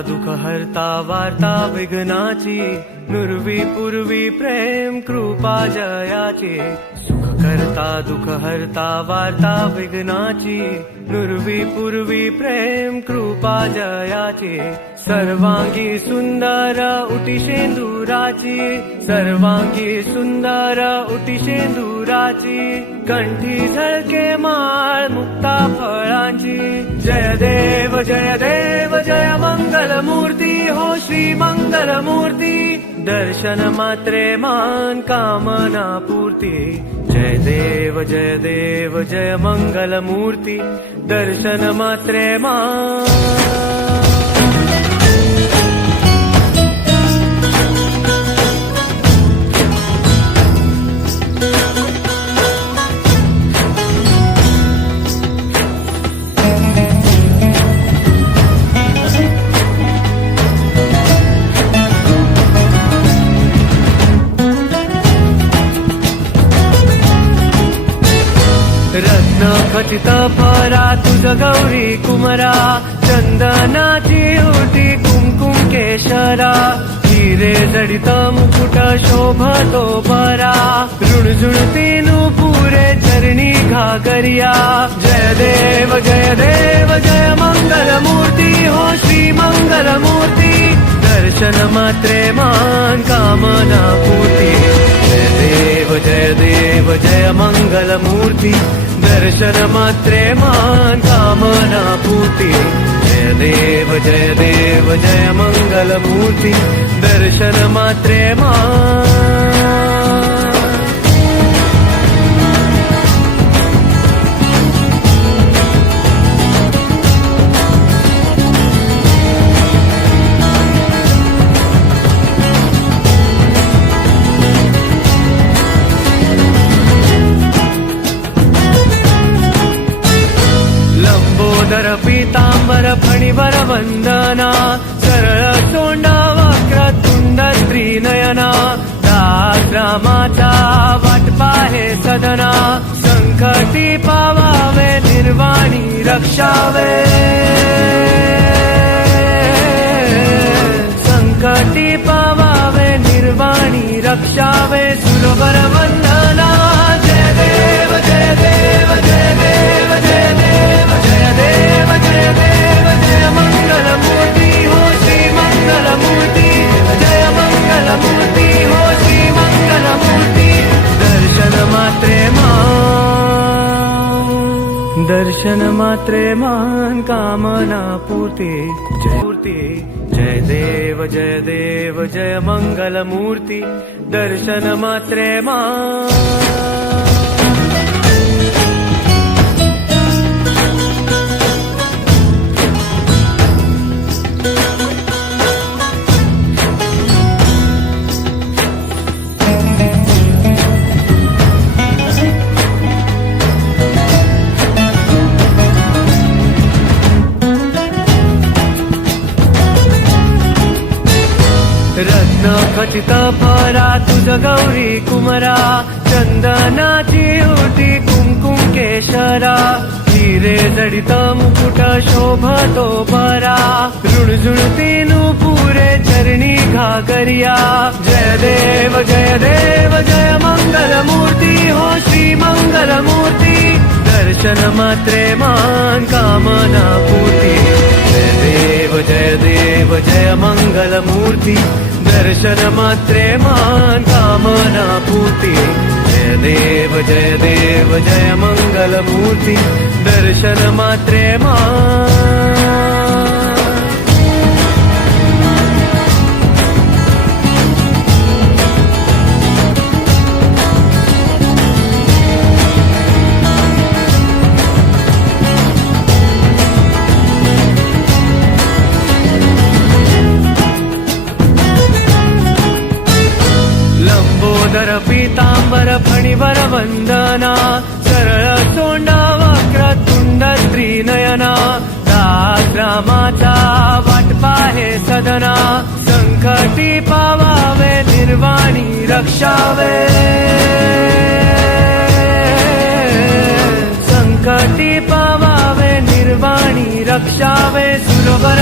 दुःख हरता वार्ता विघ्नाची, नुरवी पूर्वी प्रेम कृपा जयाची। सुख करता दुःख हरता वार्ता विघ्नाची, नुरवी पूर्वी प्रेम कृपा जयाची। सर्वांगी सुंदर उटी शेंदुराची, सर्वांगी सुंदर उटी शेंदुराची। कंठी झळके माळ मुक्ता फळांची। जय देव जय मंगल मूर्ती हो श्री मंगल मूर्ती। दर्शन मात्रे मान कामना पूर्ती। जय देव जय मंगल मूर्ती। दर्शन मात्रे मान। रत्न खचित परा तुझ गौरी कुमरा, चंदनाची ओटी कुंकुम केशरा। हिरे जडित मुकुट शोभतो बरा, रुणझुणती नुपुरे चरणी घागरिया। जय देव जय मंगल मूर्ती हो श्री मंगल मूर्ती। दर्शन मात्रे मान कामना पूर्ती। जय देव जय मंगल मूर्ती। दर्शन मात्रे मान कामना पूर्ती। जय देव जय मंगल मूर्ती। दर्शन मात्रे मान। लंबोदर पीतांबर फणीवर वंदना, सरळ सोंडा वक्रतुंड त्रिनयना। दास रामाचा वाट पाहे सदना, संकटी पावावे निर्वाणी रक्षावे। संकटी पावावे निर्वाणी रक्षावे। सुरवर वंदना। जय देव जय देव जय देव जय देव जय देव जय देव जय मंगल मूर्ती हो श्री मंगल मूर्ती। जय मंगल मूर्ती हो श्री मंगल मूर्ती। दर्शन मात्रे मान, दर्शन मात्रे मान कामना पूर्ती। जय मूर्ती। जय देव जय मंगल मूर्ती। दर्शन मात्रे मान। रत्न खचित परा तुझ गौरी कुमरा, चंदनाची ओटी कुंकुम केशरा। हिरे जडित मुकुट शोभतो बरा, रुणझुणती नुपुरे चरणी घागरिया। जय देव जय मंगल मूर्ती हो श्री मंगल मूर्ती। दर्शन मात्रे मान कामना पूर्ती। जय देव जय मंगल मूर्ती। दर्शन मात्रे मान कामना पूर्ती। जय देव जय मंगल मूर्ती। दर्शन मात्रे मान। लंबोदर पीतांबर फणीवर वंदना, सरळ सोंडा वक्रतुंड त्रिनयना। दास रामाचा वाट पाहे सदना, संकटी पावावे निर्वाणी रक्षावे। संकटी पावावे निर्वाणी रक्षावे। सुरवर